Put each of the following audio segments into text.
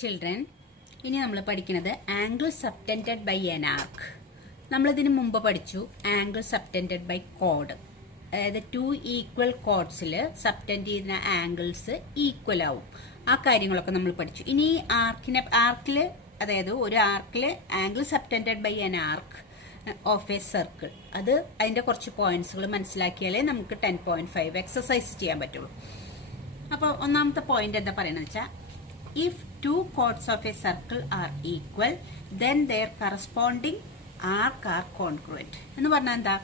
Children, ഇനി നമ്മൾ പഠിക്കുന്നത് ആംഗിൾ സബ്ടെൻഡഡ് ബൈ എൻ ആർക്ക്. നമ്മളിതിന് മുമ്പ് പഠിച്ചു ആംഗിൾ സബ്ടെൻഡഡ് ബൈ കോഡ്. അതായത് 2 ഈക്വൽ കോഡ്സിൽ സബ്ടെൻഡ് ചെയ്യുന്ന ആംഗിൾസ് ഈക്വൽ ആവും. ആ കാര്യങ്ങളൊക്കെ നമ്മൾ പഠിച്ചു. ഇനി ഈ ആർക്കിൽ അതായത് ഒരു ആർക്കിൽ angle subtended by an arc of a circle, അത് അതിൻ്റെ കുറച്ച് പോയിന്റ്സുകൾ മനസ്സിലാക്കിയാലേ നമുക്ക് 10.5 എക്സസൈസ് ചെയ്യാൻ പറ്റുള്ളൂ. അപ്പോൾ ഒന്നാമത്തെ പോയിന്റ് എന്താ പറയുന്നത് വെച്ചാൽ, if two chords of a circle are equal, then their corresponding arc are congruent. എന്ന് പറഞ്ഞാൽ എന്താ,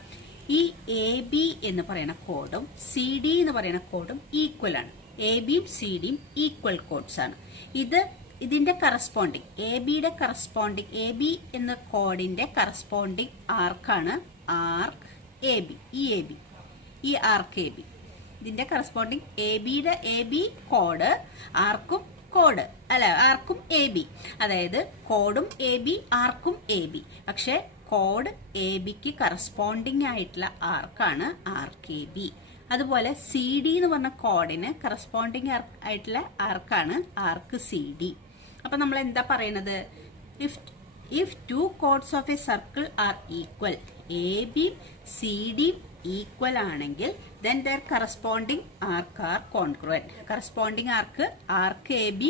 ഈ എ ബി എന്ന് പറയുന്ന കോഡും സി ഡി എന്ന് പറയുന്ന കോഡും ഈക്വൽ ആണ്. എ ബിയും സി ഡിയും ഈക്വൽ കോഡ്സ് ആണ്. ഇതിന്റെ കറസ്പോണ്ടിങ് എ ബിയുടെ കറസ്പോണ്ടിങ് എ ബി എന്ന കോഡിന്റെ കറസ്പോണ്ടിങ് ആർക്കാണ് ആർക്ക് എ ബി. ഈ ആർക്ക് എ ബി ഇതിന്റെ കറസ്പോണ്ടിങ് എ ബി കോഡ് ആർക്കും ആർക്കും എ ബി, അതായത് കോഡും എ ബി ആർക്കും എ ബി. പക്ഷെ കോഡ് എ ബിക്ക് കറസ്പോണ്ടിങ് ആയിട്ടുള്ള ആർക്കാണ് ആർക്ക് എ ബി. അതുപോലെ സി ഡി എന്ന് പറഞ്ഞ കോഡിന് കറസ്പോണ്ടിങ് ആയിട്ടുള്ള ആർക്കാണ് ആർക്ക് സി ഡി. അപ്പൊ നമ്മൾ എന്താ പറയുന്നത്, if two chords of a circle are equal, A B C D equal ആണെങ്കിൽ then their corresponding arc are congruent. Corresponding arc A B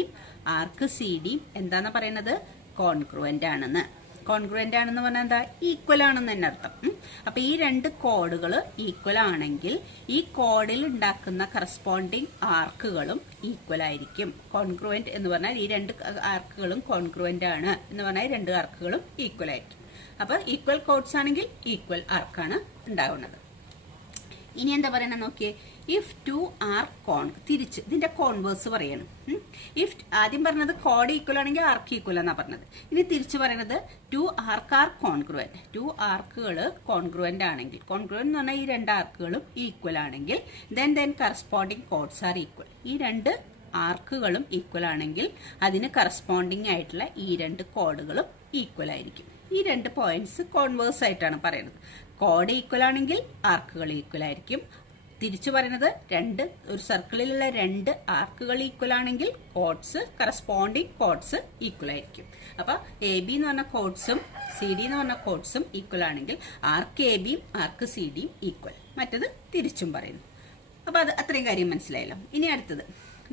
arc C D എന്താന്ന് പറയുന്നത്, കോൺഗ്രുവന്റ് ആണെന്ന്. കോൺഗ്രുവന്റ് ആണെന്ന് പറഞ്ഞാൽ എന്താ, ഈക്വൽ ആണെന്ന് തന്നെ അർത്ഥം. അപ്പൊ ഈ രണ്ട് കോഡുകൾ ഈക്വൽ ആണെങ്കിൽ ഈ കോഡിൽ ഉണ്ടാക്കുന്ന കറസ്പോണ്ടിങ് ആർക്കുകളും ഈക്വൽ ആയിരിക്കും. കോൺഗ്രുവന്റ് എന്ന് പറഞ്ഞാൽ ഈ രണ്ട് ആർക്കുകളും കോൺഗ്രുവന്റ് ആണ് എന്ന് പറഞ്ഞാൽ രണ്ട് ആർക്കുകളും ഈക്വൽ ആയിരിക്കും. അപ്പൊ ഈക്വൽ കോഡ്സ് ആണെങ്കിൽ ഈക്വൽ ആർക്കാണ് ഉണ്ടാവുന്നത്. ഇനി എന്താ പറയണത് നോക്കിയേ, ഇഫ് ടു ആർ തിരിച്ച് ഇതിന്റെ കോൺവേഴ്സ് പറയണം. ആദ്യം പറഞ്ഞത് കോഡ് ഈക്വൽ ആണെങ്കിൽ ആർക്ക് ഈക്വൽ എന്നാ പറഞ്ഞത്. ഇനി തിരിച്ച് പറയുന്നത് two arc are congruent. Two ആർക്കുകൾ കോൺഗ്രുവന്റ് ആണെങ്കിൽ, കോൺഗ്രുവന്റ് എന്ന് പറഞ്ഞാൽ ഈ രണ്ട് ആർക്കുകളും ഈക്വൽ ആണെങ്കിൽ then corresponding chords are equal. ഈ രണ്ട് ആർക്കുകളും ഈക്വൽ ആണെങ്കിൽ അതിന് കറസ്പോണ്ടിങ് ആയിട്ടുള്ള ഈ രണ്ട് കോഡുകളും ഈക്വൽ ആയിരിക്കും. ഈ രണ്ട് പോയിന്റ്സ് കോൺവേഴ്സ് ആയിട്ടാണ് പറയുന്നത്. കോഡ് ഈക്വൽ ആണെങ്കിൽ ആർക്കുകൾ ഈക്വൽ ആയിരിക്കും. തിരിച്ചു പറയുന്നത് ഒരു സർക്കിളിലുള്ള രണ്ട് ആർക്കുകൾ ഈക്വൽ ആണെങ്കിൽ കറസ്പോണ്ടിങ് കോഡ്സ് ഈക്വൽ ആയിരിക്കും. അപ്പൊ എ ബി എന്ന് പറഞ്ഞ കോഡ്സും സി ഡി എന്ന് പറഞ്ഞ കോഡ്സും ഈക്വൽ ആണെങ്കിൽ ആർക്ക് എ ബിയും ആർക്ക് സി ഡിയും ഈക്വൽ. മറ്റത് തിരിച്ചും പറയുന്നു. അപ്പൊ അത് അത്രയും കാര്യം മനസ്സിലായല്ലോ. ഇനി അടുത്തത്,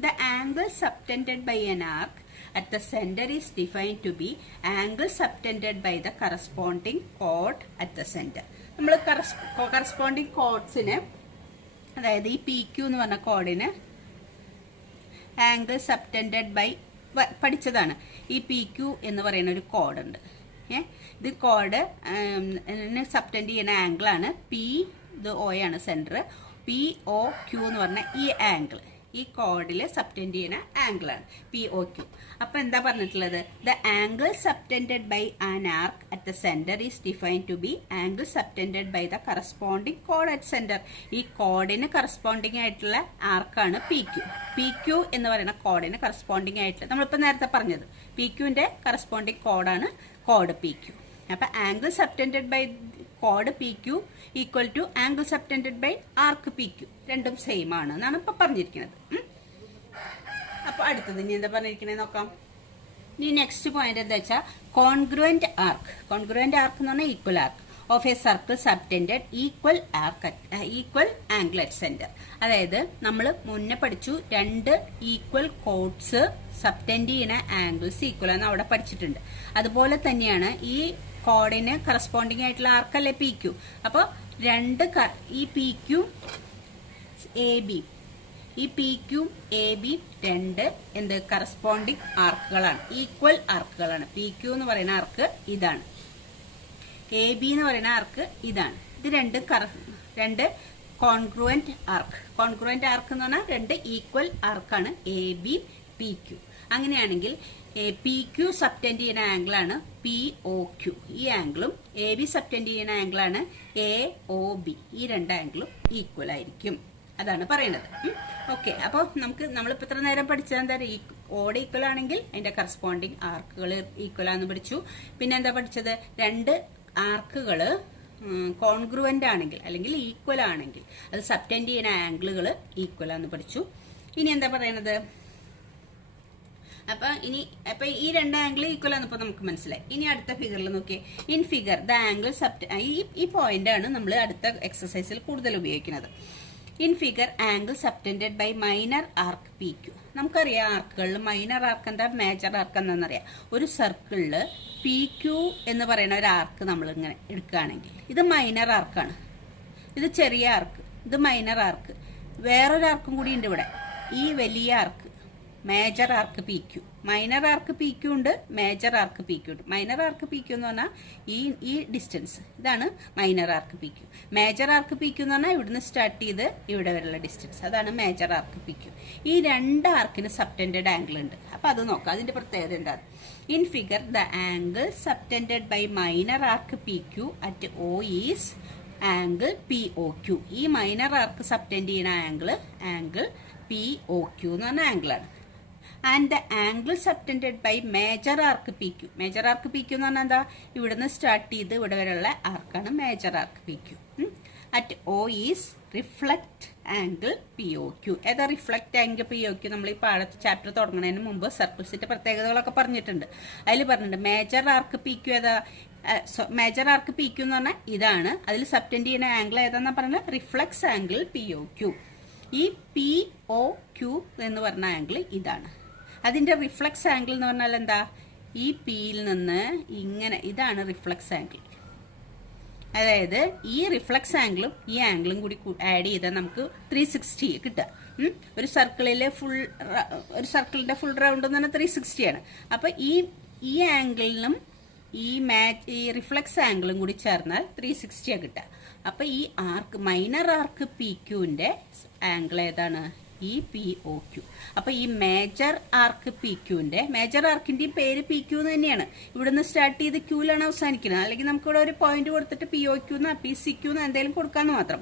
the angle subtended by an arc at the center is defined to be angle subtended by the corresponding chord at the center. നമ്മൾ കറസ്പോണ്ടിങ് കോഡ്സിന്, അതായത് ഈ പി ക്യു എന്ന് പറഞ്ഞ കോഡിന് ആംഗിൾ സബ്ടെൻഡഡ് ബൈ പഠിച്ചതാണ്. ഈ പി ക്യു എന്ന് പറയുന്ന ഒരു കോഡുണ്ട്. ഇത് കോഡ് സബ്ടെൻഡ് ചെയ്യുന്ന ആംഗിളാണ് പി, ഇത് ഒ ആണ് സെന്റർ. പി ഒ ക്യു എന്ന് പറഞ്ഞ ഈ ആംഗിൾ ഈ കോഡിൽ സബ്ടെൻഡ് ചെയ്യുന്ന ആംഗിളാണ് പി ഒ ക്യു. അപ്പൊ എന്താ പറഞ്ഞിട്ടുള്ളത്, the angle subtended by an arc at the centre is defined to be angle subtended by the corresponding കോഡ് അറ്റ് സെന്റർ. ഈ കോഡിന് കറസ്പോണ്ടിങ് ആയിട്ടുള്ള ആർക്കാണ് പി ക്യു. പി ക്യു എന്ന് പറയുന്ന കോഡിന് കറസ്പോണ്ടിങ് ആയിട്ടുള്ള, നമ്മളിപ്പോ നേരത്തെ പറഞ്ഞത് പി ക്യുവിന്റെ കറസ്പോണ്ടിങ് കോഡാണ് കോഡ് പി ക്യു. അപ്പൊ ആംഗിൾ സബ്ടെൻഡഡ് ബൈ കോഡ് P Q equal to angle subtended by arc P Q, രണ്ടും സെയിം ആണ് എന്നാണ് ഇപ്പൊ പറഞ്ഞിരിക്കുന്നത്. അപ്പൊ അടുത്തത് ഇനി എന്താ പറഞ്ഞിരിക്കുന്നത് നോക്കാം. ഇനി നെക്സ്റ്റ് പോയിന്റ് എന്താ വെച്ചാൽ, കോൺഗ്രുവന്റ് ആർക്ക്. കോൺഗ്രുവന്റ് ആർക്ക് എന്ന് പറഞ്ഞാൽ equal arc of a circle സബ്ടെൻഡഡ് equal angle at centre. അതായത് നമ്മൾ മുന്നേ പഠിച്ചു രണ്ട് ഈക്വൽ കോഡ്സ് സബ്ടെൻഡ് ചെയ്യുന്ന ആംഗിൾസ് ഈക്വൽ ആണെന്ന് അവിടെ പഠിച്ചിട്ടുണ്ട്. അതുപോലെ തന്നെയാണ് ഈ കോഡിന് കറസ്പോണ്ടിങ് ആയിട്ടുള്ള ആർക്കല്ലേ പി ക്യു. അപ്പോൾ ഈ പി ക്യു എ ബി, ഈ പി ക്യു എ ബി രണ്ട് കറസ്പോണ്ടിങ് ആർക്കുകളാണ്, ഈക്വൽ ആർക്കുകളാണ്. പി ക്യു എന്ന് പറയുന്ന ആർക്ക് ഇതാണ്, എ ബി എന്ന് പറയുന്ന ആർക്ക് ഇതാണ്. ഇത് രണ്ട് കോൺഗ്രുവന്റ് ആർക്ക്. കോൺഗ്രുവന്റ് ആർക്ക് എന്ന് പറഞ്ഞാൽ രണ്ട് ഈക്വൽ ആർക്കാണ് എ ബി പി ക്യു. അങ്ങനെയാണെങ്കിൽ പി ക്യു സബ്ടെൻഡ് ചെയ്യുന്ന ആംഗിളാണ് പി ഒ ക്യു, ഈ ആംഗിളും എ ബി സബ്ടെൻഡ് ചെയ്യുന്ന ആംഗിളാണ് എ ഒ ബി. ഈ രണ്ട് ആംഗിളും ഈക്വൽ ആയിരിക്കും. അതാണ് പറയുന്നത്. ഓക്കെ, അപ്പോൾ നമ്മളിപ്പോൾ ഇത്ര നേരം പഠിച്ചത് എന്താ, ഓഡ് ഈക്വൽ ആണെങ്കിൽ അതിന്റെ കറസ്പോണ്ടിങ് ആർക്കുകൾ ഈക്വൽ ആണെന്ന് പഠിച്ചു. പിന്നെ എന്താ പഠിച്ചത്, രണ്ട് ആർക്കുകൾ കോൺഗ്രുവൻ്റ് ആണെങ്കിൽ അല്ലെങ്കിൽ ഈക്വൽ ആണെങ്കിൽ അത് സബ്റ്റെൻഡ് ചെയ്യുന്ന ആംഗിളുകൾ ഈക്വൽ ആണെന്ന് പഠിച്ചു. ഇനി എന്താ പറയണത്? അപ്പൊ ഈ രണ്ട് ആംഗിൾ ഈക്വൽ ആണെന്ന് ഇപ്പൊ നമുക്ക് മനസ്സിലായി. ഇനി അടുത്ത ഫിഗറിൽ നോക്കിയേ. ഇൻ ഫിഗർ ദ ആംഗിൾ ഈ പോയിന്റ് ആണ് നമ്മൾ അടുത്ത എക്സസൈസിൽ കൂടുതൽ ഉപയോഗിക്കുന്നത്. In figure angle subtended by minor arc P Q. നമുക്കറിയാം ആർക്കുകളിൽ മൈനർ ആർക്ക് എന്താ, മേജർ ആർക്ക് എന്താണെന്നറിയാം. ഒരു സർക്കിളിൽ പി ക്യു എന്ന് പറയുന്ന ഒരു ആർക്ക് നമ്മൾ ഇങ്ങനെ എടുക്കുകയാണെങ്കിൽ ഇത് മൈനർ ആർക്കാണ്, ഇത് ചെറിയ ആർക്ക്, ഇത് മൈനർ ആർക്ക്. വേറൊരു ആർക്കും കൂടി ഉണ്ട് ഇവിടെ, ഈ വലിയ arc major arc P Q. Minor arc P Q ഉണ്ട്, മേജർ ആർക്ക് പി ക്യു ഉണ്ട്. മൈനർ ആർക്ക് പി ക്യു എന്ന് പറഞ്ഞാൽ ഈ ഡിസ്റ്റൻസ്, ഇതാണ് minor arc P Q. Major arc P Q എന്ന് പറഞ്ഞാൽ ഇവിടുന്ന് സ്റ്റാർട്ട് ചെയ്ത് ഇവിടെ വരെയുള്ള ഡിസ്റ്റൻസ്, അതാണ് മേജർ ആർക്ക് പി ക്യു. ഈ രണ്ട് ആർക്കിന് സബ്റ്റൻഡഡ് ആംഗിൾ ഉണ്ട്. അപ്പം അത് നോക്കാം, അതിൻ്റെ പ്രത്യേകത എന്താണ്. In figure the angle subtended by minor arc P Q at O is angle P O Q. ഈ മൈനർ ആർക്ക് സബ്റ്റൻഡ് ചെയ്യുന്ന ആംഗിൾ പി ഒ ക്യു എന്ന് പറഞ്ഞ ആംഗിളാണ്. And the angle subtended by major arc P Q. Major arc P Q എന്ന് പറഞ്ഞാൽ എന്താ, ഇവിടുന്ന് start ചെയ്ത് ഇവിടെ വരെയുള്ള ആർക്കാണ് major arc P Q. At O is reflex angle P O Q. ഏതാ reflex angle P O Q? നമ്മൾ ഈ പാഠത്ത് ചാപ്റ്റർ തുടങ്ങുന്നതിന് മുമ്പ് സർക്കിൾസിന്റെ പ്രത്യേകതകളൊക്കെ പറഞ്ഞിട്ടുണ്ട്. അതിൽ പറഞ്ഞിട്ടുണ്ട് മേജർ ആർക്ക് പി ക്യു ഏതാ, മേജർ ആർക്ക് പി ക്യു എന്ന് പറഞ്ഞാൽ ഇതാണ്. അതിൽ സബ്റ്റൻഡ് ചെയ്യുന്ന ആംഗിൾ ഏതാണെന്ന് പറഞ്ഞാൽ reflux angle P O Q. ഈ പി ഒ ക്യു എന്ന് പറഞ്ഞ ആംഗിൾ ഇതാണ്. അതിന്റെ റിഫ്ലക്സ് ആംഗിൾ എന്ന് പറഞ്ഞാൽ എന്താ, ഈ പിയിൽ നിന്ന് ഇങ്ങനെ, ഇതാണ് റിഫ്ലക്സ് ആംഗിൾ. അതായത് ഈ റിഫ്ലക്സ് ആംഗിളും ഈ ആംഗിളും കൂടി ആഡ് ചെയ്താൽ നമുക്ക് 360 കിട്ടുക. ഒരു സർക്കിളിന്റെ ഫുൾ റൗണ്ട് എന്ന് പറഞ്ഞാൽ 360 ആണ്. അപ്പൊ ഈ ആംഗിളിനും ഈ റിഫ്ലക്സ് ആംഗിളും കൂടി ചേർന്നാൽ 360 കിട്ടുക. അപ്പൊ ഈ ആർക്ക് മൈനർ ആർക്ക് പി ക്യൂവിന്റെ ആംഗിൾ ഏതാണ്, ഈ പി ഒ ക്യു. അപ്പൊ ഈ മേജർ ആർക്ക് പി ക്യൂവിന്റെ, മേജർ ആർക്കിന്റെ പേര് പി ക്യൂ തന്നെയാണ്. ഇവിടുന്ന് സ്റ്റാർട്ട് ചെയ്ത് ക്യൂലാണ് അവസാനിക്കുന്നത്. അല്ലെങ്കിൽ നമുക്ക് ഇവിടെ ഒരു പോയിന്റ് കൊടുത്തിട്ട് P O Q P C Q എന്തെങ്കിലും കൊടുക്കാന്ന് മാത്രം.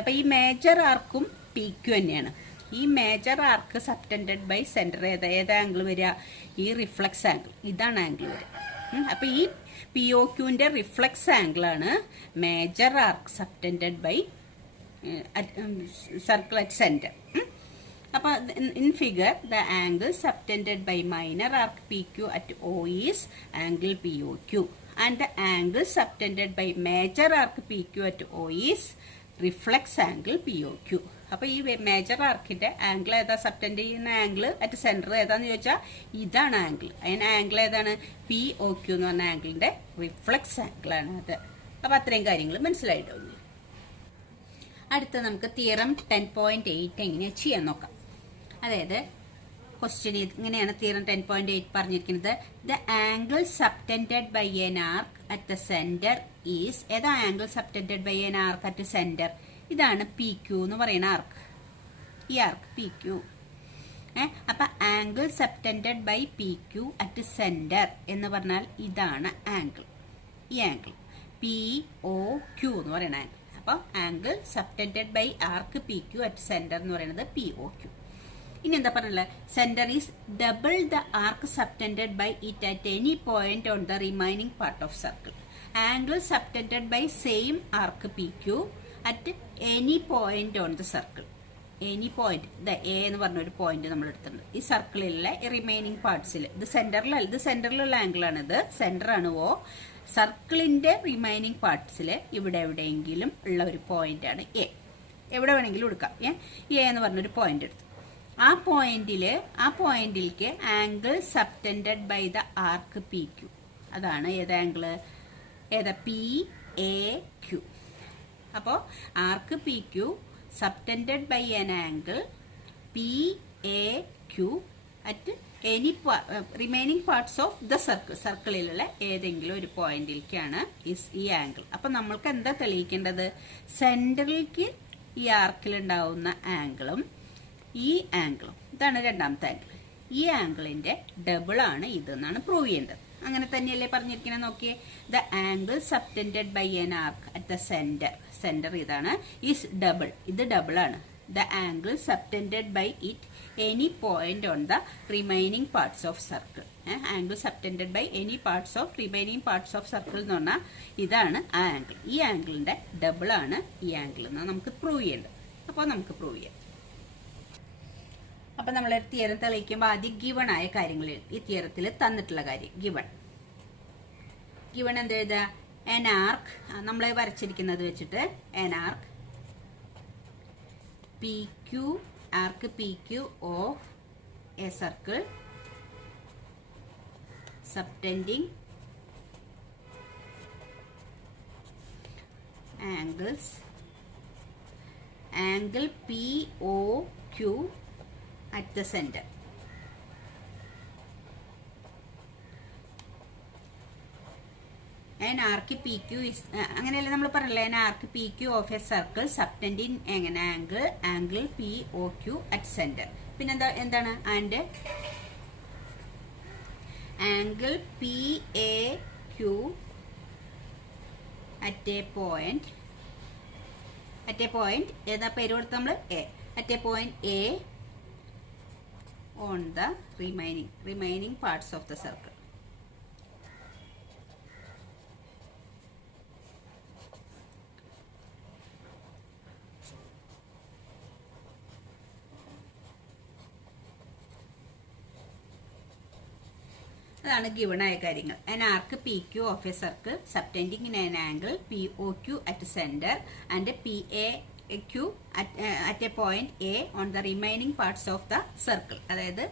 അപ്പൊ ഈ മേജർ ആർക്കും പി ക്യൂ തന്നെയാണ്. ഈ major arc subtended by centre ഏത് ആംഗിൾ വരിക, ഈ റിഫ്ലക്സ് ആംഗിൾ, ഇതാണ് ആംഗിൾ വരിക. അപ്പൊ ഈ പി ഒ ക്യൂവിന്റെ റിഫ്ലക്സ് ആംഗിൾ ആണ് major arc subtended by circle at centre. അപ്പൊ in figure the angle subtended by minor arc P Q at O is angle P O Q and the angle subtended by major arc P Q at O is reflex angle P O Q. അപ്പൊ ഈ major ആർക്കിന്റെ angle ഏതാ, subtend ചെയ്യുന്ന angle at centre ഏതാന്ന് ചോദിച്ചാൽ ഇതാണ് angle. അതിന് angle ഏതാണ്, P O Q എന്ന് പറഞ്ഞ ആംഗിളിന്റെ റിഫ്ലക്സ് ആംഗിൾ ആണ് അത്. അപ്പൊ അത്രയും കാര്യങ്ങൾ മനസ്സിലായിട്ടുണ്ട്. അടുത്ത നമുക്ക് തിയറം 10.8 എങ്ങനെ ചെയ്യാൻ നോക്കാം. അതായത് ക്വസ്റ്റ്യൻ ഇങ്ങനെയാണ് തിയറം 10.8 പറഞ്ഞിരിക്കുന്നത്. The angle subtended by an arc at the centre is. ഏതാ angle subtended by an arc at centre? ഇതാണ് പി ക്യു എന്ന് പറയുന്ന ആർക്ക്, ഈ ആർക്ക് പി ക്യു. അപ്പൊ angle subtended by P Q at centre എന്ന് പറഞ്ഞാൽ ഇതാണ് ആംഗിൾ, ഈ ആംഗിൾ പി ഒ ക്യു എന്ന് പറയുന്ന ആംഗിൾ. അപ്പൊ angle subtended by arc P Q at centre എന്ന് പറയുന്നത് പി ഒ ക്യു. ഇനി എന്താ പറഞ്ഞത്, centre is double the arc subtended by it at any point on the remaining part of circle. Angle subtended by same arc P Q at any point on the circle. Any point, the A എന്ന് പറഞ്ഞ ഒരു point നമ്മൾ എടുത്തിട്ടുണ്ട് ഈ സർക്കിളിലെ remaining പാർട്സിൽ. ഇത് സെന്ററിലുള്ള angle ആണ്, ഇത് centre ആണ് ഓ. സർക്കിളിന്റെ റിമൈനിങ് പാർട്സിൽ ഇവിടെ എവിടെയെങ്കിലും ഉള്ള ഒരു പോയിന്റ് ആണ് എ. എവിടെ വേണമെങ്കിലും എടുക്കാം. എ എന്ന് പറഞ്ഞൊരു പോയിന്റ് എടുത്തു. ആ പോയിന്റിലേക്ക് angle subtended by the arc P Q. അതാണ് ഏത് ആംഗിള്, ഏതാ, പി എ ക്യു. അപ്പോൾ arc P Q subtended by an angle P A Q at any remaining parts of the സർക്കിളിലുള്ള ഏതെങ്കിലും ഒരു പോയിന്റിലേക്കാണ് ഈ ആംഗിൾ. അപ്പൊ നമ്മൾക്ക് എന്താ തെളിയിക്കേണ്ടത്, സെന്ററിലേക്ക് ഈ ആർക്കിൽ ഉണ്ടാവുന്ന ആംഗിളും ഈ ആംഗിളും, ഇതാണ് രണ്ടാമത്തെ ആംഗിൾ, ഈ ആംഗിളിന്റെ ഡബിൾ ആണ് ഇതെന്നാണ് പ്രൂവ് ചെയ്യേണ്ടത്. അങ്ങനെ തന്നെയല്ലേ പറഞ്ഞിരിക്കുന്നത്. നോക്കിയേ, the angle subtended by an arc at the centre ഇതാണ്, ഈസ് ഡബിൾ, ഇത് ഡബിൾ ആണ്. the angle subtended by it any point on the remaining parts of circle. Angle subtended by any parts of remaining parts of circle എന്ന് പറഞ്ഞാൽ ഇതാണ് ആ angle. ഈ ആംഗിളിന്റെ double ആണ് ഈ ആംഗിൾ എന്ന് നമുക്ക് പ്രൂവ് ചെയ്യേണ്ടത്. അപ്പോൾ നമുക്ക് പ്രൂവ് ചെയ്യാം. അപ്പം നമ്മൾ തിയറം തെളിയിക്കുമ്പോൾ ആദ്യം ഗിവൺ ആയ കാര്യങ്ങൾ ഈ തിയറത്തിൽ തന്നിട്ടുള്ള കാര്യം ഗിവൺ എന്താ എഴുതുക? an arc നമ്മളെ വരച്ചിരിക്കുന്നത് വെച്ചിട്ട് an arc PQ arc PQ of a circle subtending angles angle POQ at the center. An arc PQ is അങ്ങനെയല്ലേ നമ്മൾ പറഞ്ഞില്ലേ an arc PQ of a circle subtending an angle POQ at center. പിന്നെ എന്താണ് and angle PAQ at a point ഏതാ പേര് കൊടുത്ത നമ്മൾ A at a point A on the remaining parts of the circle. അതാണ് ഗിവൺ ആയ കാര്യങ്ങൾ. an arc PQ of a circle subtending in an angle POQ at center and PAQ at a point A on the remaining parts of the circle. അതായത്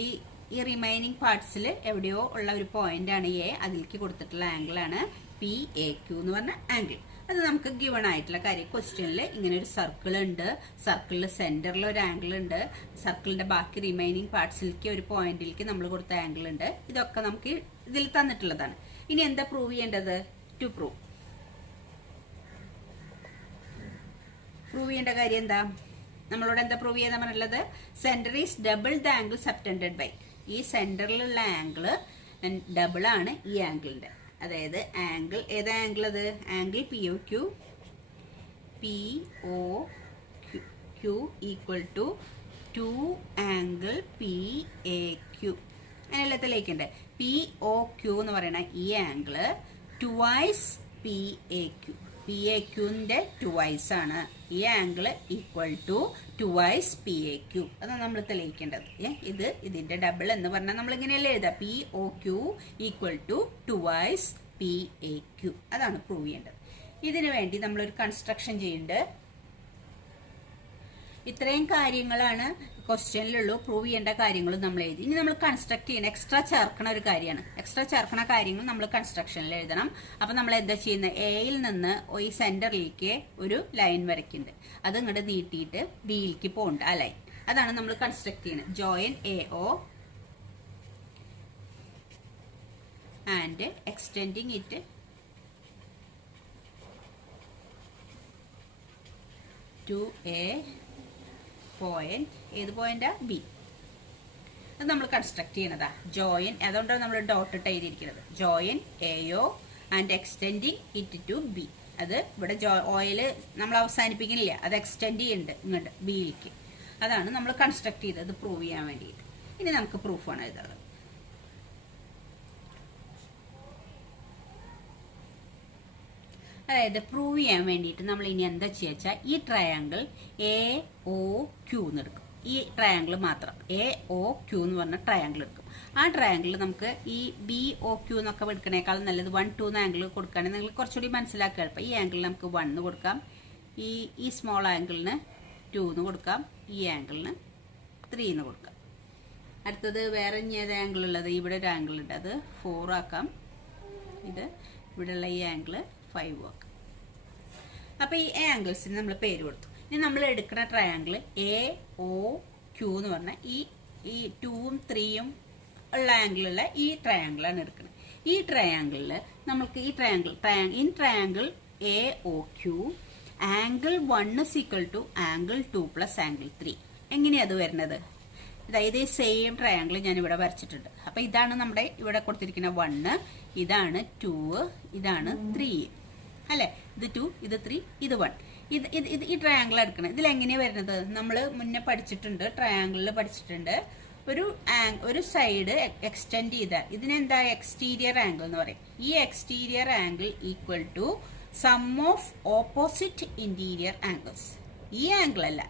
ഈ remaining പാർട്സിൽ എവിടെയോ ഉള്ള ഒരു point ആണ് A, അതിലേക്ക് കൊടുത്തിട്ടുള്ള ആംഗിൾ ആണ് PAQ എന്ന് പറഞ്ഞ ആംഗിൾ. അത് നമുക്ക് ഗിവൺ ആയിട്ടുള്ള കാര്യം. ക്വസ്റ്റ്യനിൽ ഇങ്ങനെ ഒരു സർക്കിൾ ഉണ്ട്, സർക്കിളിൽ സെന്ററിൽ ഒരു ആംഗിൾ ഉണ്ട്, സർക്കിളിന്റെ ബാക്കി റിമൈനിങ് പാർട്സിലേക്ക് ഒരു പോയിന്റിലേക്ക് നമ്മൾ കൊടുത്ത ആംഗിൾ ഉണ്ട്. ഇതൊക്കെ നമുക്ക് ഇതിൽ തന്നിട്ടുള്ളതാണ്. ഇനി എന്താ പ്രൂവ് ചെയ്യേണ്ടത്? ടു പ്രൂവ് ചെയ്യേണ്ട കാര്യം എന്താ? നമ്മളോട് എന്താ പ്രൂവ് ചെയ്യാൻ പറഞ്ഞുള്ളത്? Centre is double the angle subtended by. ഈ സെന്ററിലുള്ള ആംഗിള് ഡബിൾ ആണ് ഈ ആംഗിളിന്റെ. അതായത് ആംഗിൾ ഏതാ ആംഗിൾ? അത് angle POQ equal to 2 angle PAQ. അങ്ങനെയല്ല തെളിയിക്കണ്ടേ? POQ എന്ന് പറയുന്ന ഈ ആംഗിള് ട്വൈസ് PAQന്റെ ട്വൈസ് ആണ്. ഈ angle equal to twice PAQ. അതാണ് നമ്മൾ തെളിയിക്കേണ്ടത്. ഇതിന്റെ ഡബിൾ എന്ന് പറഞ്ഞാൽ നമ്മൾ ഇങ്ങനെയല്ലേ എഴുതാം? POQ equal to twice PAQ. അതാണ് പ്രൂവ് ചെയ്യേണ്ടത്. ഇതിനു വേണ്ടി നമ്മളൊരു കൺസ്ട്രക്ഷൻ ചെയ്യുന്നുണ്ട്. ഇത്രയും കാര്യങ്ങളാണ് ക്വസ്റ്റ്യനിലുള്ളൂ. പ്രൂവ് ചെയ്യേണ്ട കാര്യങ്ങളും നമ്മൾ എഴുതി. ഇനി നമ്മൾ കൺസ്ട്രക്ട് ചെയ്യണം. എക്സ്ട്രാ ചേർക്കണ ഒരു കാര്യമാണ്. എക്സ്ട്രാ ചേർക്കണ കാര്യങ്ങൾ നമ്മൾ കൺസ്ട്രക്ഷനിൽ എഴുതണം. അപ്പം നമ്മൾ എന്താ ചെയ്യുന്നത്? എയിൽ നിന്ന് ഈ സെന്ററിലേക്ക് ഒരു ലൈൻ വരയ്ക്കുന്നുണ്ട്. അത് ഇങ്ങോട്ട് നീട്ടിയിട്ട് ബിയിലേക്ക് പോകണ്ട ആ ലൈൻ. അതാണ് നമ്മൾ കൺസ്ട്രക്ട് ചെയ്യുന്നത്. Join AO and extending it to a point. ഏത് പോയിന്റാ? ബി. അത് നമ്മൾ കൺസ്ട്രക്ട് ചെയ്യണതാ. ജോയിൻ, അതുകൊണ്ടാണ് നമ്മൾ ഡോട്ട് ഇട്ട് എഴുതിയിരിക്കുന്നത്. Join AO and extending it to B. അത് ഇവിടെ ഓയിൽ നമ്മൾ അവസാനിപ്പിക്കുന്നില്ല, അത് എക്സ്റ്റെൻഡ് ചെയ്യുന്നുണ്ട് ഇങ്ങോട്ട് ബിയിലേക്ക്. അതാണ് നമ്മൾ കൺസ്ട്രക്ട് ചെയ്തത് പ്രൂവ് ചെയ്യാൻ വേണ്ടിയിട്ട്. ഇനി നമുക്ക് പ്രൂഫാണ് എഴുതുന്നത്. അതായത് പ്രൂവ് ചെയ്യാൻ വേണ്ടിയിട്ട് നമ്മൾ ഇനി എന്താ ചെയ്യുക? ഈ ട്രയാങ്കിൾ AOQ എന്ന് എടുക്കും. ഈ ട്രയാങ്കിൾ മാത്രം AOQ എന്ന് പറഞ്ഞ ട്രയാങ്കിൾ എടുക്കും. ആ ട്രയാങ്കിൾ നമുക്ക് ഈ BOQ എന്നൊക്കെ എടുക്കണേക്കാളും നല്ലത് 1, 2 ആംഗിൾ കൊടുക്കുകയാണെങ്കിൽ നിങ്ങൾ കുറച്ചുകൂടി മനസ്സിലാക്കുക എളുപ്പം. ഈ ആംഗിളിന് നമുക്ക് 1 എന്ന് കൊടുക്കാം, ഈ സ്മോൾ ആംഗിളിന് 2 എന്ന് കൊടുക്കാം, ഈ ആംഗിളിന് 3 എന്ന് കൊടുക്കാം. അടുത്തത് വേറെ ഇനി ഏത് ആംഗിൾ ഉള്ളത്? ഇവിടെ ഒരു ആംഗിൾ ഉണ്ട്, അത് 4 ആക്കാം. ഇത് ഇവിടെയുള്ള ഈ ആംഗിൾ 5 ആക്കാം. അപ്പോൾ ഈ ആംഗിൾസിന് നമ്മൾ പേര് കൊടുത്തു. ഇനി നമ്മൾ എടുക്കുന്ന ട്രയാങ്കിൾ AOQ എന്ന് പറഞ്ഞാൽ ഈ 2ഉം 3ഉം ഉള്ള ആംഗിളുള്ള ഈ ട്രയാങ്കിളാണ് എടുക്കുന്നത്. ഈ ട്രയാങ്കിളിൽ നമുക്ക് ഈ triangle AOQ angle 1 is equal to angle 2 plus angle 3. എങ്ങനെയാണ് അത് വരുന്നത്? അതായത് ഈ സെയിം ട്രയാങ്കിൾ ഞാൻ ഇവിടെ വരച്ചിട്ടുണ്ട്. അപ്പോൾ ഇതാണ് നമ്മുടെ ഇവിടെ കൊടുത്തിരിക്കുന്ന 1, ഇതാണ് 2, ഇതാണ് 3 അല്ലേ? ഇത് 2, ഇത് 3, ഇത് 1. ഈ ട്രയാങ്കിൾ എടുക്കണം. ഇതിലെങ്ങനെയാണ് വരുന്നത്? നമ്മൾ മുന്നേ പഠിച്ചിട്ടുണ്ട്, ട്രയാങ്കിളിൽ പഠിച്ചിട്ടുണ്ട്. ഒരു സൈഡ് എക്സ്റ്റെൻഡ് ചെയ്താൽ ഇതിനെന്താ എക്സ്റ്റീരിയർ ആംഗിൾ എന്ന് പറയും. ഈ exterior angle equal to sum of opposite interior angles. ഈ ആംഗിൾ അല്ല,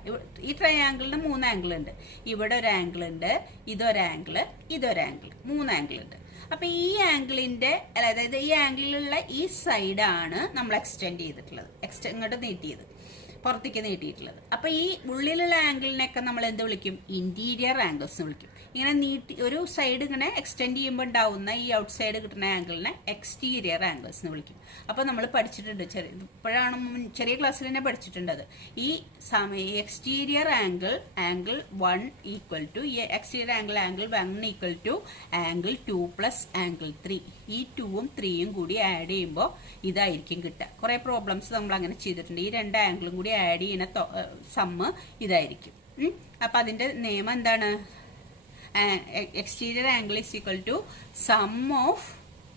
ഈ ട്രയാങ്കിളിന് 3 ആംഗിൾ ഉണ്ട്. ഇവിടെ ഒരു ആംഗിൾ ഉണ്ട്, ഇതൊരു ആംഗിള്, ഇതൊരു ആംഗിൾ, 3 ആംഗിൾ ഉണ്ട്. അപ്പൊ ഈ ആംഗിളിന്റെ, അതായത് ഈ ആംഗിളിലുള്ള ഈ സൈഡാണ് നമ്മൾ എക്സ്റ്റെൻഡ് ചെയ്തിട്ടുള്ളത്, ഇങ്ങോട്ട് നീട്ടിയത്, പുറത്തേക്ക് നീട്ടിയിട്ടുള്ളത്. അപ്പൊ ഈ ഉള്ളിലുള്ള ആംഗിളിനെയൊക്കെ നമ്മൾ എന്ത് വിളിക്കും? ഇന്റീരിയർ ആംഗിൾസ് എന്ന് വിളിക്കും. ഇങ്ങനെ നീട്ടി ഒരു സൈഡ് ഇങ്ങനെ എക്സ്റ്റെൻഡ് ചെയ്യുമ്പോൾ ഉണ്ടാവുന്ന ഈ ഔട്ട് സൈഡ് കിട്ടുന്ന ആംഗിളിനെ എക്സ്റ്റീരിയർ ആംഗിൾസ് എന്ന് വിളിക്കും. അപ്പൊ നമ്മൾ പഠിച്ചിട്ടുണ്ട്, ഇപ്പോഴാണ് ചെറിയ ക്ലാസ്സിൽ തന്നെ പഠിച്ചിട്ടുണ്ടത്. ഈ എക്സ്റ്റീരിയർ ആംഗിൾ 1 ഈക്വൽ ടു, ഈ exterior angle 1 equal to angle 2 plus angle 3. ഈ 2ഉം 3ഉം കൂടി ആഡ് ചെയ്യുമ്പോൾ ഇതായിരിക്കും കിട്ടുക. കുറെ പ്രോബ്ലംസ് നമ്മൾ അങ്ങനെ ചെയ്തിട്ടുണ്ട്. ഈ 2 ആംഗിളും കൂടി ആഡ് ചെയ്യുന്ന സമ്മ് ഇതായിരിക്കും. അപ്പൊ അതിന്റെ നിയമം എന്താണ്? Exterior angle is equal to sum of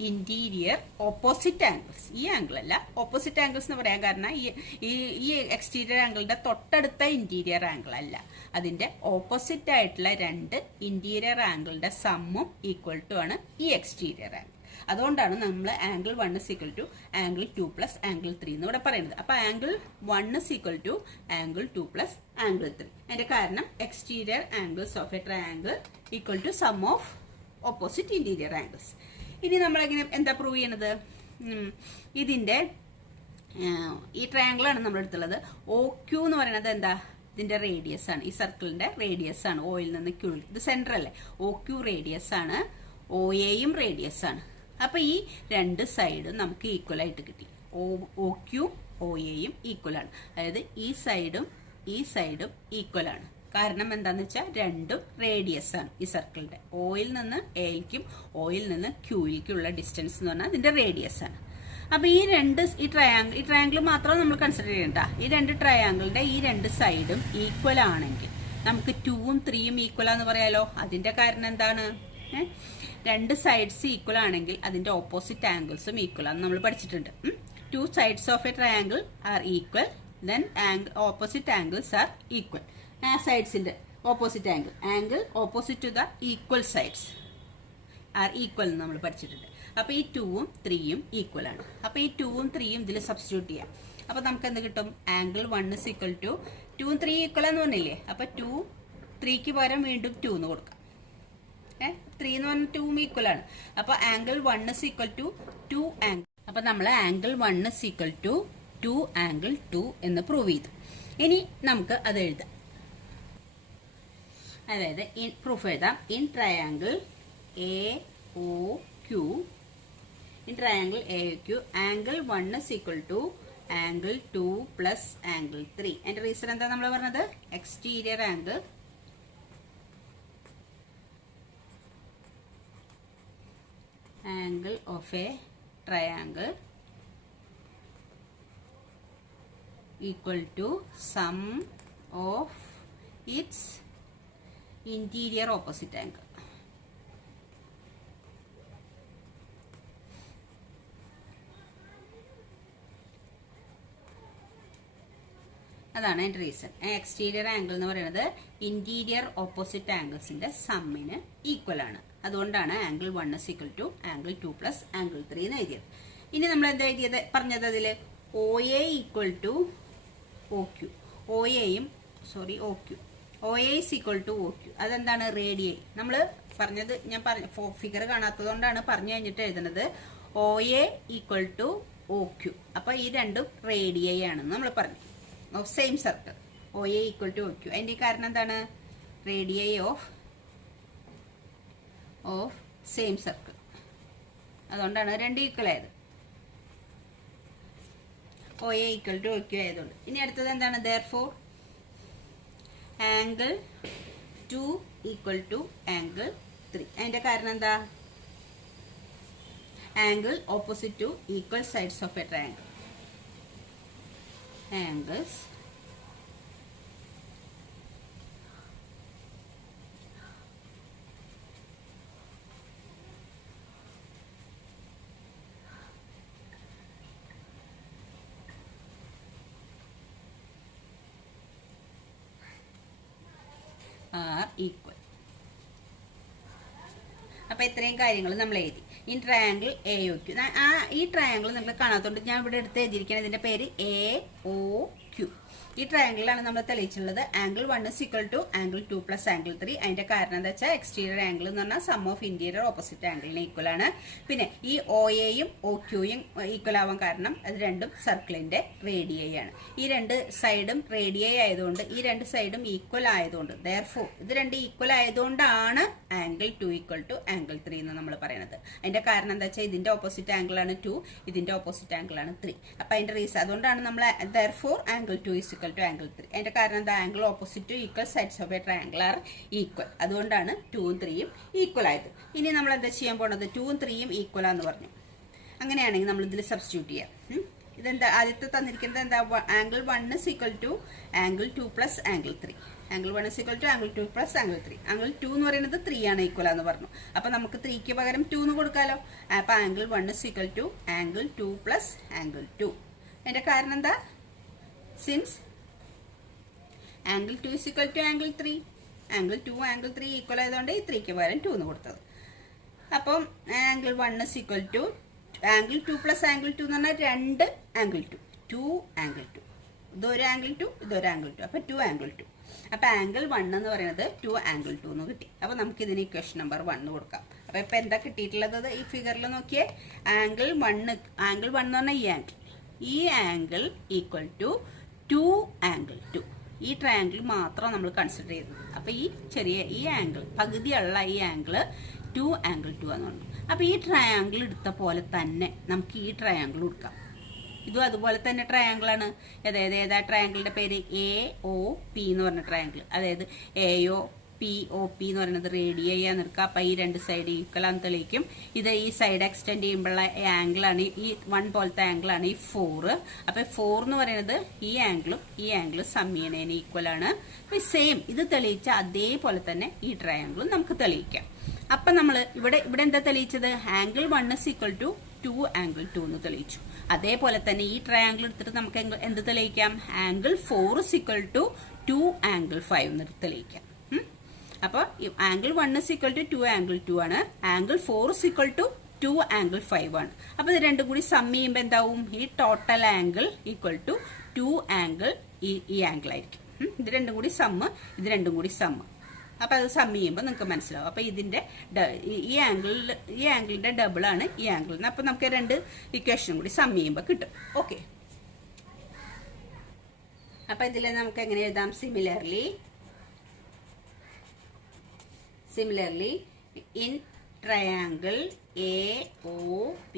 interior opposite angles. ഈ ആംഗിൾ അല്ല, ഓപ്പോസിറ്റ് ആംഗിൾസ് എന്ന് പറയാൻ കാരണം ഈ എക്സ്റ്റീരിയർ ആംഗിളിന്റെ തൊട്ടടുത്ത ഇന്റീരിയർ ആംഗിൾ അല്ല, അതിന്റെ ഓപ്പോസിറ്റ് ആയിട്ടുള്ള 2 ഇന്റീരിയർ ആംഗിളിന്റെ സമ്മും ഈക്വൽ ടു ആണ് ഈ എക്സ്റ്റീരിയർ ആംഗിൾ. അതുകൊണ്ടാണ് നമ്മൾ angle 1 is equal to angle 2 plus angle 3 എന്ന് ഇവിടെ പറയുന്നത്. അപ്പൊ angle 1 is equal to angle 2 plus angle 3. അതിന്റെ കാരണം exterior angles of a triangle equal to sum of opposite interior angles. ഇനി നമ്മൾ എന്താ പ്രൂവ് ചെയ്യണത്? ഇതിന്റെ ഈ ട്രയാംഗിൾ ആണ് നമ്മൾ എടുത്തുള്ളത്. ഒ ക്യൂ എന്ന് പറയുന്നത് എന്താ? ഇതിന്റെ റേഡിയസ് ആണ്, ഈ സർക്കിളിന്റെ റേഡിയസ് ആണ്. ഓയിൽ നിന്ന് ക്യൂ, ഇത് സെന്റർ അല്ലേ? ഒ ക്യൂ റേഡിയസ് ആണ്, ഒ എയും റേഡിയസ് ആണ്. അപ്പൊ ഈ 2 സൈഡും നമുക്ക് ഈക്വൽ ആയിട്ട് കിട്ടി. ഒ ക്യൂ ഒ എയും ഈക്വൽ ആണ്. അതായത് ഈ സൈഡും ഈക്വൽ ആണ്. കാരണം എന്താന്ന് വെച്ചാൽ രണ്ടും റേഡിയസ് ആണ് ഈ സർക്കിളിന്റെ. ഓയിൽ നിന്ന് എയിലേക്കും ഓയിൽ നിന്ന് ക്യൂയിലേക്കുള്ള ഡിസ്റ്റൻസ് എന്ന് പറഞ്ഞാൽ അതിന്റെ റേഡിയസ് ആണ്. അപ്പൊ ഈ ട്രയാംഗിൾ മാത്രം നമ്മൾ കൺസിഡർ ചെയ്യണ്ട. ഈ 2 ട്രയാംഗിളിന്റെ ഈ 2 സൈഡും ഈക്വൽ ആണെങ്കിൽ നമുക്ക് 2ഉം 3ഉം ഈക്വൽ ആണെന്ന് പറയാലോ. അതിന്റെ കാരണം എന്താണ്? 2 സൈഡ്സ് ഈക്വൽ ആണെങ്കിൽ അതിന്റെ ഓപ്പോസിറ്റ് ആംഗിൾസും ഈക്വൽ ആണെന്ന് നമ്മൾ പഠിച്ചിട്ടുണ്ട്. 2 sides of a triangle are equal, then opposite angles are equal. Sides in the opposite angle opposite to the equal sides are equal എന്ന് നമ്മൾ പഠിച്ചിട്ടുണ്ട്. അപ്പൊ ഈ 2ഉം 3ഉം ഈക്വൽ ആണ്. അപ്പൊ ഈ 2ഉം 3ഉം ഇതിൽ സബ്സ്റ്റിറ്റ്യൂട്ട് ചെയ്യാം. അപ്പൊ നമുക്ക് എന്ത് കിട്ടും? Angle 1 is equal to 2ഉം 3 equal എന്ന് പറഞ്ഞില്ലേ? അപ്പൊ 2 3ക്ക് പകരം വീണ്ടും 2 എന്ന് കൊടുക്കാം. 3 എന്ന് പറഞ്ഞാൽ 2ഉം ഈക്വൽ ആണ്. അപ്പൊ angle 1 is equal to 2 angle. അപ്പൊ നമ്മൾ angle 1 is equal to 2 angle 2 എന്ന് പ്രൂവ് ചെയ്തു. ഇനി നമുക്ക് അത് എഴുതാം. അതായത് പ്രൂഫ് എഴുതാം. In triangle A O Q, angle 1 is equal to angle 2 plus angle 3. അതിന്റെ റീസൺ എന്താ നമ്മൾ പറഞ്ഞത്? Exterior angle of A triangle equal to sum of its interior opposite angle. അതാണ് അതിന്റെ റീസൺ. എക്സ്റ്റീരിയർ ആംഗിൾ എന്ന് പറയുന്നത് ഇന്റീരിയർ ഓപ്പോസിറ്റ് ആംഗിൾസിന്റെ സമ്മിന് ഈക്വൽ ആണ്. അതുകൊണ്ടാണ് angle 1 is equal to angle 2 plus angle 3 എന്ന് എഴുതിയത്. ഇനി നമ്മൾ എന്താ എഴുതിയത്? പറഞ്ഞത് അതിൽ O A equal to O Q, O A is equal to O Q. അതെന്താണ്? റേഡിയൈ. നമ്മൾ പറഞ്ഞത് ഞാൻ ഫിഗർ കാണാത്തത് കൊണ്ടാണ് പറഞ്ഞു കഴിഞ്ഞിട്ട് എഴുതുന്നത്. O A equal to O Q. അപ്പൊ ഈ രണ്ടും റേഡിയൈ ആണെന്ന് നമ്മൾ പറഞ്ഞു. Of same circle O A equal to O Q. അതിന്റെ കാരണം എന്താണ്? Radii of same circle. അതുകൊണ്ടാണ് രണ്ട് ഈക്വൽ ആയത്. O A equal to O Q ആയതുകൊണ്ട്. ഇനി അടുത്തത് എന്താണ്? therefore angle 2 equal to angle 3. അതിന്റെ കാരണം എന്താ? Angle opposite to equal sides of a triangle. angles equal. അപ്പോൾ ഇത്രയും കാര്യങ്ങൾ നമ്മൾ എഴുതി. ഈ ട്രയാങ്കിൾ എ ഒ ക്യു, ഈ ട്രയാങ്കിൾ നിങ്ങൾ കാണാത്തോണ്ട് ഞാൻ ഇവിടെ എടുത്ത് എഴുതിയിരിക്കുന്നത് ഇതിന്റെ പേര് എ ഒ ക്യു. ഈ ട്രയാങ്കിളിലാണ് നമ്മൾ തെളിയിച്ചുള്ളത് angle 1 is equal to angle 2 plus angle 3. അതിന്റെ കാരണം എന്താ വെച്ചാൽ എക്സ്റ്റീരിയർ ആംഗിൾ എന്ന് പറഞ്ഞാൽ സം ഓഫ് ഇന്റീരിയർ ഓപ്പോസിറ്റ് ആംഗിളിന് ഈക്വൽ ആണ്. പിന്നെ ഈ ഒ എയും ഒ ക്യൂയും ഈക്വൽ ആവാൻ കാരണം അത് രണ്ടും സർക്കിളിന്റെ റേഡിയൈ ആണ്. ഈ രണ്ട് സൈഡും റേഡിയൈ ആയതുകൊണ്ട്, ഈ രണ്ട് സൈഡും ഈക്വൽ ആയതുകൊണ്ട്, therefore ഇത് രണ്ട് ഈക്വൽ ആയതുകൊണ്ടാണ് ആംഗിൾ 2 ഈക്വൽ ടു ആംഗിൾ 3 എന്ന് നമ്മൾ പറയുന്നത്. അതിന്റെ കാരണം എന്താ വെച്ചാൽ ഇതിന്റെ ഓപ്പോസിറ്റ് ആംഗിൾ ആണ് 2, ഇതിന്റെ ഓപ്പോസിറ്റ് ആംഗിൾ ആണ് 3. അപ്പൊ അതിന്റെ റീസൺ അതുകൊണ്ടാണ് നമ്മൾ therefore angle 2 is equal to angle 3. അതിന്റെ കാരണം എന്താ, angle opposite to equal sides of a triangle are equal. അതുകൊണ്ടാണ് 2ഉം 3ഉം ഈക്വൽ ആയത്. ഇനി നമ്മൾ എന്താ ചെയ്യാൻ പോണത്, 2ഉം 3ഉം ഈക്വൽ ആന്ന് പറഞ്ഞു. അങ്ങനെയാണെങ്കിൽ നമ്മൾ ഇതിൽ സബ്സ്റ്റിറ്റ്യൂട്ട് ചെയ്യാം. ഇതെന്താ, ആദ്യത്തെ തന്നിരിക്കുന്നത് എന്താ, angle 1 is equal to angle 2 plus angle 3. Angle 1 is equal to angle 2 plus angle 3. Angle 2 എന്ന് പറയുന്നത് 3 ആണ് ഈക്വൽ ആന്ന് പറഞ്ഞു. അപ്പൊ നമുക്ക് 3ക്ക് പകരം 2 എന്ന് കൊടുക്കാലോ. അപ്പൊ angle 1 is equal to angle 2 plus angle 2. അതിന്റെ കാരണം എന്താ, since angle 2 is equal to angle 3, angle 2 angle 3 equal ആയതുകൊണ്ട് ഈ 3ക്ക് പകരം 2 എന്ന് കൊടുത്തത്. അപ്പം angle 1 is equal to angle 2 plus angle 2 എന്ന് പറഞ്ഞാൽ 2 ആംഗിൾ 2 ആംഗിൾ 2, ഇതൊരു ആംഗിൾ 2 ഇതൊരു ആംഗിൾ 2, അപ്പൊ 2 ആംഗിൾ 2. അപ്പൊ ആംഗിൾ 1 എന്ന് പറയുന്നത് 2 ആംഗിൾ 2 എന്ന് കിട്ടി. അപ്പൊ നമുക്ക് ഇതിന് ഇക്വേഷൻ നമ്പർ 1 കൊടുക്കാം. അപ്പൊ ഇപ്പൊ എന്താ കിട്ടിയിട്ടുള്ളത്, ഈ ഫിഗറിൽ നോക്കിയേ, ആംഗിൾ 1 എന്ന് പറഞ്ഞാൽ ഈ ആംഗിൾ ഈക്വൽ ടു 2 ആംഗിൾ 2. ഈ ട്രയാങ്കിൾ മാത്രം നമ്മൾ കൺസിഡർ ചെയ്തത്. അപ്പൊ ഈ ആംഗിൾ പകുതിയുള്ള ഈ ആംഗിൾ 2 ആംഗിൾ 2 എന്ന് പറഞ്ഞു. അപ്പൊ ഈ ട്രയാങ്കിൾ എടുത്ത പോലെ തന്നെ നമുക്ക് ഈ ട്രയാങ്കിൾ എടുക്കാം. ഇതും അതുപോലെ തന്നെ ട്രയാങ്കിൾ ആണ്. അതായത് ഏതാ ട്രയാങ്കിളിന്റെ പേര്, എ ഒ പി എന്ന് പറഞ്ഞ ട്രയാങ്കിൾ. അതായത് എഒ പി ഒ പി എന്ന് പറയുന്നത് റേഡിയൈ ആണ് എടുക്കുക. അപ്പൊ ഈ രണ്ട് സൈഡ് ഈക്വൽ ആണെന്ന് തെളിയിക്കും. ഇത് ഈ സൈഡ് എക്സ്റ്റെൻഡ് ചെയ്യുമ്പോഴുള്ള ആംഗിൾ ആണ്, ഈ 1 പോലത്തെ ആംഗിൾ ആണ് ഈ 4. അപ്പൊ 4 എന്ന് പറയുന്നത് ഈ ആംഗിളും സം ചെയ്യണേന് ഈക്വൽ ആണ്. അപ്പൊ സെയിം ഇത് തെളിയിച്ച അതേപോലെ തന്നെ ഈ ട്രയാങ്കിളും നമുക്ക് തെളിയിക്കാം. അപ്പൊ നമ്മൾ ഇവിടെ എന്താ തെളിയിച്ചത്, angle 1 is equal to 2 angle 2 എന്ന് തെളിയിച്ചു. അതേപോലെ തന്നെ ഈ ട്രയാങ്കിൾ എടുത്തിട്ട് നമുക്ക് എന്ത് തെളിയിക്കാം, angle 4 is equal to 2 angle 5 എന്ന് തെളിയിക്കാം. അപ്പൊ angle 1 is equal to 2 angle 2 ആണ്, angle 4 is equal to 2 angle 5 ആണ്. അപ്പൊ ഇത് രണ്ടും കൂടി സം ചെയ്യുമ്പോൾ എന്താവും, ഈ total angle equal to 2 angle ഈ ആംഗിൾ ആയിരിക്കും. ഇത് രണ്ടും കൂടി സമ്മ്, ഇത് രണ്ടും കൂടി സമ്മ്. അപ്പൊ അത് സം ചെയ്യുമ്പോൾ നിങ്ങൾക്ക് മനസ്സിലാവും. അപ്പൊ ഇതിന്റെ ഈ ആംഗിളിന്റെ ഡബിൾ ആണ് ഈ ആംഗിളിന്. അപ്പൊ നമുക്ക് രണ്ട് ഇക്വേഷനും കൂടി സം ചെയ്യുമ്പോൾ കിട്ടും. ഓക്കെ, അപ്പൊ ഇതിൽ നമുക്ക് എങ്ങനെ എഴുതാം, Similarly, in triangle AOP,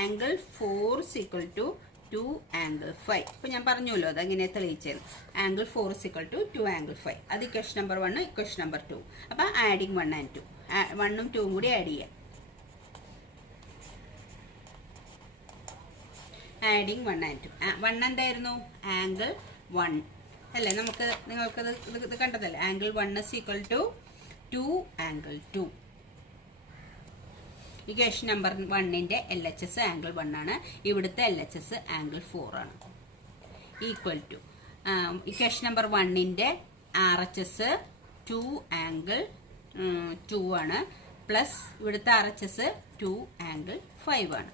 angle 4 is equal to 2 angle 5. അപ്പോൾ ഞാൻ പറഞ്ഞല്ലോ അതെങ്ങനെ തെളിയിച്ചത്, angle 4 is equal to 2 angle 5. അത് ഇക്വേഷൻ നമ്പർ 1, ഇക്വേഷൻ നമ്പർ 2. അപ്പോൾ ആഡിങ് 1 and 2, 1ഉം 2ഉം കൂടി ആഡ് ചെയ്യാം. Adding 1 and 2. 1 എന്തായിരുന്നു, ആംഗിൾ 1 അല്ലേ, നിങ്ങൾക്കത് ഇത് കണ്ടതല്ലേ, angle 1 is equal to 2 angle 2. Equation number 1ന്റെ LHS ആംഗിൾ 1 ആണ്, ഇവിടുത്തെ LHS ആംഗിൾ 4 ആണ്. ഈക്വൽ ടു ഇക്വേഷൻ നമ്പർ 1ന്റെ RHS 2 ആംഗിൾ 2 ആണ്, പ്ലസ് ഇവിടുത്തെ RHS 2 ആംഗിൾ 5 ആണ്.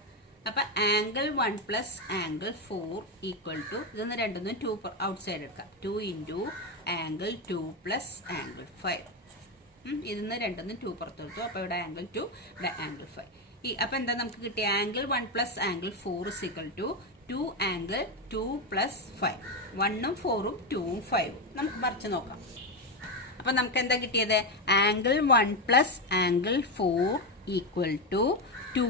അപ്പൊ angle 1 plus angle 4 equal to, ഇതൊന്ന് രണ്ടൊന്നും 2 ഔട്ട് സൈഡ് എടുക്കാം, 2 ഇൻറ്റു ആംഗിൾ 2 പ്ലസ് ആംഗിൾ 5. ഇതിന്ന് രണ്ടൊന്നും 2 പുറത്തെടുത്തു. അപ്പൊ ഇവിടെ ആംഗിൾ 2, ഇവിടെ ആംഗിൾ 5. അപ്പൊ എന്താ നമുക്ക് കിട്ടിയ, angle 1 plus angle 4 is equal to 2 angle 2 plus 5. 1ഉം 4ഉം 2ഉം 5ഉം നമുക്ക് മറിച്ച് നോക്കാം. അപ്പൊ നമുക്ക് എന്താ കിട്ടിയത്, angle 1 plus angle 4 equal to 2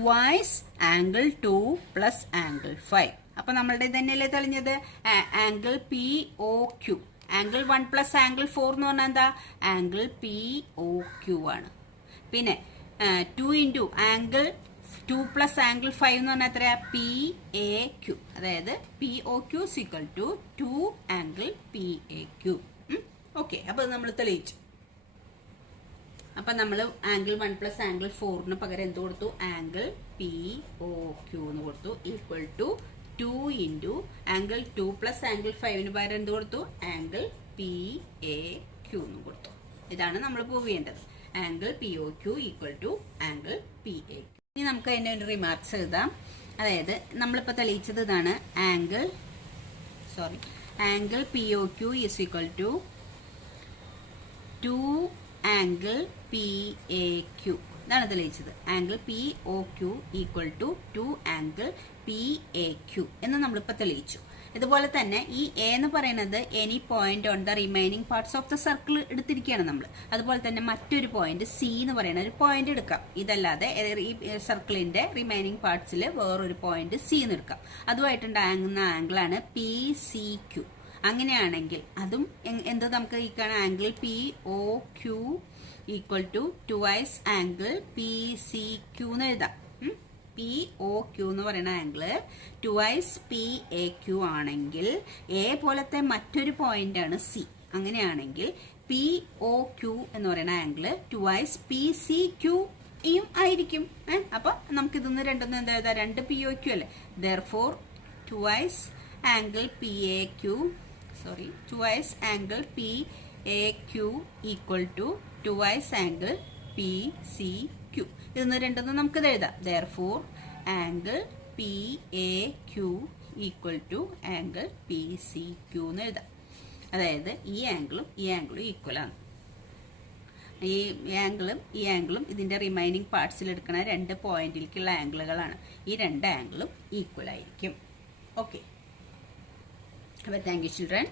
angle 2 plus angle 5. അപ്പൊ നമ്മളുടെ തന്നെയല്ലേ തെളിഞ്ഞത്, angle POQ. Angle 1 plus angle 4 എന്ന് പറഞ്ഞാൽ എന്താ, ആംഗിൾ POQ ആണ്. പിന്നെ 2 ഇൻറ്റു ആംഗിൾ 2 പ്ലസ് ആംഗിൾ 5 എന്ന് പറഞ്ഞാൽ എത്രയാ, PAQ. അതായത് POQ is equal to 2 angle PAQ. Okay, അപ്പൊ നമ്മൾ തെളിയിച്ചു. അപ്പൊ നമ്മൾ ആംഗിൾ 1 പ്ലസ് ആംഗിൾ 4ന് പകരം എന്ത് കൊടുത്തു, ആംഗിൾ POQ എന്ന് കൊടുത്തു, equal to 2 into angle 2 plus angle 5ന് പകരം എന്ത് കൊടുത്തു, ആംഗിൾ PAQ എന്ന് കൊടുത്തു. ഇതാണ് നമ്മൾ പ്രൂവ് ചെയ്യേണ്ടത്. Angle POQ equal to angle PAQ. ഇനി നമുക്ക് അതിൻ്റെ ഒരു റിമാർക്സ് എഴുതാം. അതായത് നമ്മളിപ്പോൾ തെളിയിച്ചത് ഇതാണ്. Angle POQ is equal to 2 angle PAQ. ഇതാണ് തെളിയിച്ചത്. Angle POQ equal to 2 angle PAQ എന്ന് നമ്മളിപ്പോൾ തെളിയിച്ചു. ഇതുപോലെ തന്നെ ഈ എ എന്ന് പറയുന്നത് any point on the remaining parts of the circle എടുത്തിരിക്കുകയാണ് നമ്മൾ. അതുപോലെ തന്നെ മറ്റൊരു പോയിന്റ് സി എന്ന് പറയുന്ന ഒരു പോയിന്റ് എടുക്കാം. ഇതല്ലാതെ ഈ സർക്കിളിന്റെ റിമൈനിങ് പാർട്സിൽ വേറൊരു പോയിന്റ് സി എന്ന് എടുക്കാം. അതുമായിട്ടുണ്ടാകുന്ന ആംഗിളാണ് PCQ. അങ്ങനെയാണെങ്കിൽ അതും എന്ത് നമുക്ക് ഈ കാണാൻ angle POQ equal to 2 angle PCQ എന്ന് എഴുതാം. POQ എന്ന് പറയുന്ന ആംഗിള് 2 PAQ ആണെങ്കിൽ എ പോലത്തെ മറ്റൊരു പോയിന്റ് ആണ് സി. അങ്ങനെയാണെങ്കിൽ POQ എന്ന് പറയുന്ന ആംഗിള് 2 PCQ യും ആയിരിക്കും. അപ്പൊ നമുക്ക് ഇതൊന്ന് രണ്ടൊന്നും എന്താ എഴുതാം? 2 POQ അല്ലേ. therefore 2 angle PAQ equal to 2 angle PCQ. ഇതൊന്ന് രണ്ടൊന്നും നമുക്ക് എഴുതാം. therefore angle PAQ equal to angle PCQ എന്ന് എഴുതാം. അതായത് ഈ ആംഗിളും ഈക്വൽ ആണ്. ഈ ആംഗിളും ഇതിന്റെ റിമൈനിങ് പാർട്സിൽ എടുക്കുന്ന 2 പോയിന്റിലേക്കുള്ള ആംഗിളുകളാണ്. ഈ 2 ആംഗിളും ഈക്വൽ ആയിരിക്കും. ഓക്കെ, അപ്പോൾ താങ്ക് യു ചിൽഡ്രൻ.